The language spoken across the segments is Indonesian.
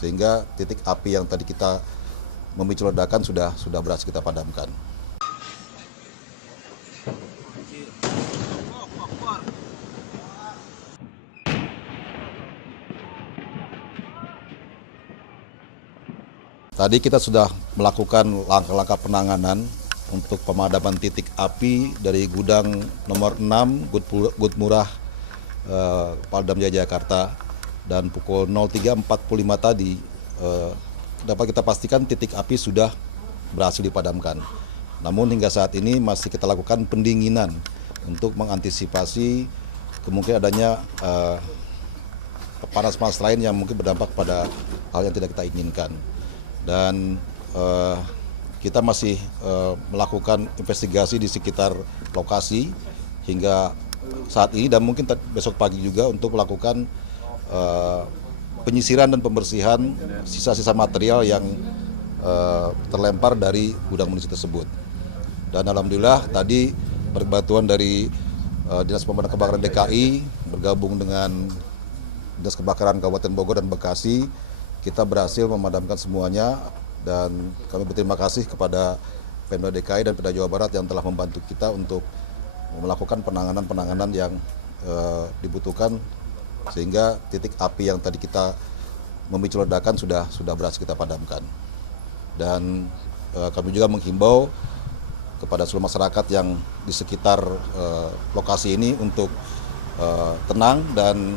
sehingga titik api yang tadi kita memicu ledakan sudah berhasil kita padamkan. Tadi kita sudah melakukan langkah-langkah penanganan untuk pemadaman titik api dari gudang nomor 6 Gut Murah Paldam Jaya Jakarta, dan pukul 03.45 tadi dapat kita pastikan titik api sudah berhasil dipadamkan. Namun hingga saat ini masih kita lakukan pendinginan untuk mengantisipasi kemungkinan adanya panas-panas lain yang mungkin berdampak pada hal yang tidak kita inginkan. Dan kita masih melakukan investigasi di sekitar lokasi hingga saat ini, dan mungkin besok pagi juga untuk melakukan penyisiran dan pembersihan sisa-sisa material yang terlempar dari gudang munisi tersebut. Dan alhamdulillah tadi berbantuan dari Dinas Pemadam Kebakaran DKI bergabung dengan Dinas Kebakaran Kabupaten Bogor dan Bekasi, kita berhasil memadamkan semuanya, dan kami berterima kasih kepada Pemda DKI dan Pemda Jawa Barat yang telah membantu kita untuk melakukan penanganan yang dibutuhkan, sehingga titik api yang tadi kita memicu ledakan sudah berhasil kita padamkan. Dan kami juga menghimbau kepada seluruh masyarakat yang di sekitar lokasi ini untuk tenang dan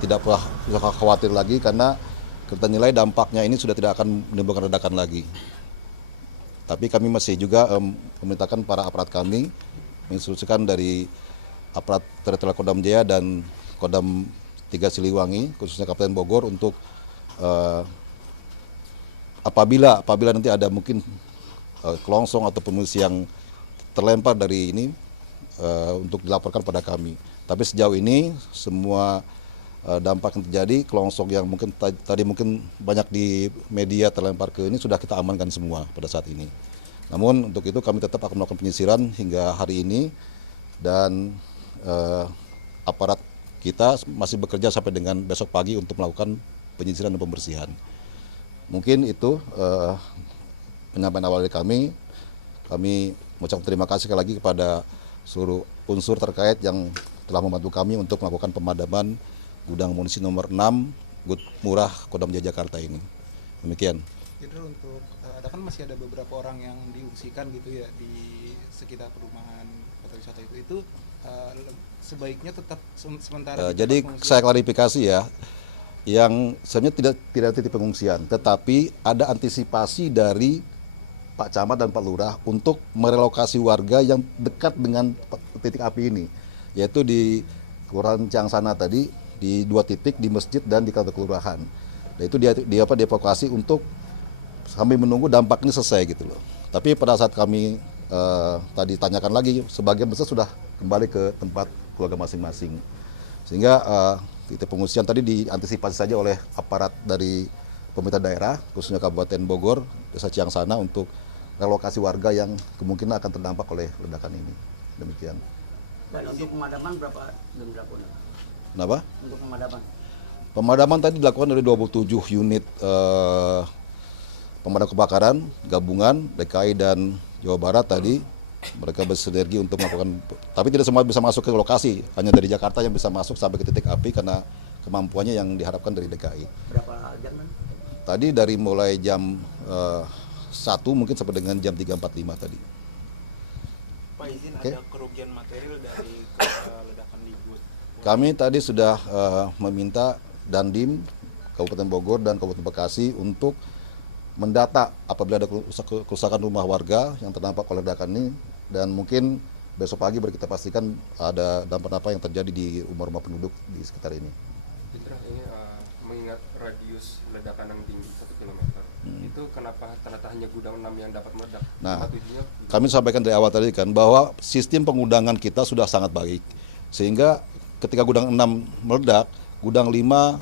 tidak perlu khawatir lagi, karena kita nilai dampaknya ini sudah tidak akan menimbulkan ledakan lagi. Tapi kami masih juga memerintahkan para aparat kami menginstruksikan dari aparat teritorial Kodam Jaya dan Kodam 3 Siliwangi, khususnya Kabupaten Bogor, untuk apabila nanti ada mungkin kelongsong atau pengungsi yang terlempar dari ini untuk dilaporkan pada kami. Tapi sejauh ini semua dampak yang terjadi, kelongsong yang mungkin tadi mungkin banyak di media terlempar ke ini, sudah kita amankan semua pada saat ini. Namun untuk itu kami tetap akan melakukan penyisiran hingga hari ini, dan aparat kita masih bekerja sampai dengan besok pagi untuk melakukan penyisiran dan pembersihan. Mungkin itu penyampaian awal dari kami. Kami mengucapkan terima kasih sekali lagi kepada seluruh unsur terkait yang telah membantu kami untuk melakukan pemadaman gudang munisi nomor 6 Gut Murah Kodam Jaya Jakarta ini. Demikian. Jenderal, untuk ada kan masih ada beberapa orang yang diungsikan gitu ya di sekitar perumahan kota wisata itu sebaiknya tetap sementara. Jadi saya klarifikasi ya, yang sebenarnya tidak titik pengungsian, tetapi ada antisipasi dari Pak Camat dan Pak Lurah untuk merelokasi warga yang dekat dengan titik api ini, yaitu di Kelurahan Ciangsana tadi, di 2 titik, di masjid dan di kantor kelurahan. Dan itu dievakuasi untuk sambil menunggu dampak ini selesai gitu loh. Tapi pada saat kami tadi tanyakan lagi, sebagian besar sudah kembali ke tempat keluarga masing-masing. Sehingga titik pengungsian tadi diantisipasi saja oleh aparat dari pemerintah daerah, khususnya Kabupaten Bogor, Desa Ciangsana, untuk relokasi warga yang kemungkinan akan terdampak oleh ledakan ini. Demikian. Dan untuk pemadaman berapa jam dilakukan? Kenapa? Untuk pemadaman? Pemadaman tadi dilakukan dari 27 unit pemadam kebakaran gabungan DKI dan Jawa Barat tadi. Mereka bersinergi untuk melakukan, tapi tidak semua bisa masuk ke lokasi, hanya dari Jakarta yang bisa masuk sampai ke titik api karena kemampuannya yang diharapkan dari DKI. Berapa jam? Tadi dari mulai jam 1 mungkin sampai dengan jam 3.45 tadi. Pak, izin Oke. ada kerugian material dari ledakan di Gut. Kami tadi sudah meminta Dandim Kabupaten Bogor dan Kabupaten Bekasi untuk mendata apabila ada kerusakan rumah warga yang terdampak oleh ledakan ini, dan mungkin besok pagi baru kita pastikan ada dampak apa yang terjadi di rumah-rumah penduduk di sekitar ini. Jenderal, ini mengingat radius ledakan yang tinggi 1 km, itu kenapa ternyata hanya gudang 6 yang dapat meledak? Nah, tujuannya kami sampaikan dari awal tadi kan bahwa sistem pengundangan kita sudah sangat baik, sehingga ketika gudang 6 meledak, gudang 5,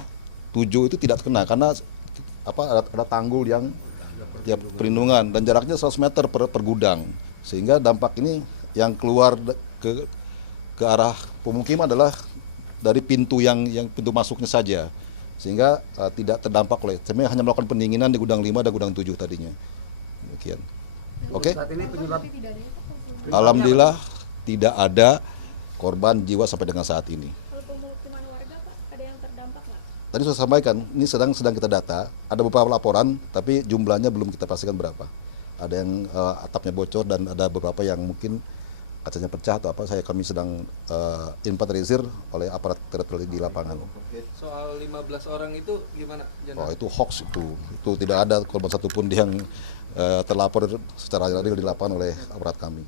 7 itu tidak kena karena ada tanggul yang perlindungan dan jaraknya 100 meter per gudang, sehingga dampak ini yang keluar ke arah pemukiman adalah dari pintu yang pintu masuknya saja. sehingga tidak terdampak oleh, sebenarnya hanya melakukan pendinginan di gudang 5 dan gudang 7 tadinya. Demikian. Oke. Saat ini penyebab Alhamdulillah tidak ada korban jiwa sampai dengan saat ini. Kalau pemukiman warga Pak, ada yang terdampak nggak? Tadi sudah sampaikan, ini sedang kita data. Ada beberapa laporan, tapi jumlahnya belum kita pastikan berapa. Ada yang atapnya bocor dan ada beberapa yang mungkin kacanya pecah atau apa. Kami sedang inventarisir oleh aparat teritorial di lapangan. Soal 15 orang itu gimana? Oh, itu hoax itu. Itu tidak ada korban satupun yang terlapor secara real di lapangan oleh aparat kami.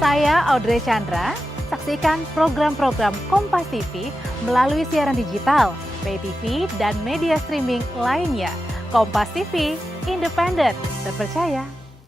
Saya Audrey Chandra, saksikan program-program Kompas TV melalui siaran digital, pay TV, dan media streaming lainnya. Kompas TV, independen, terpercaya,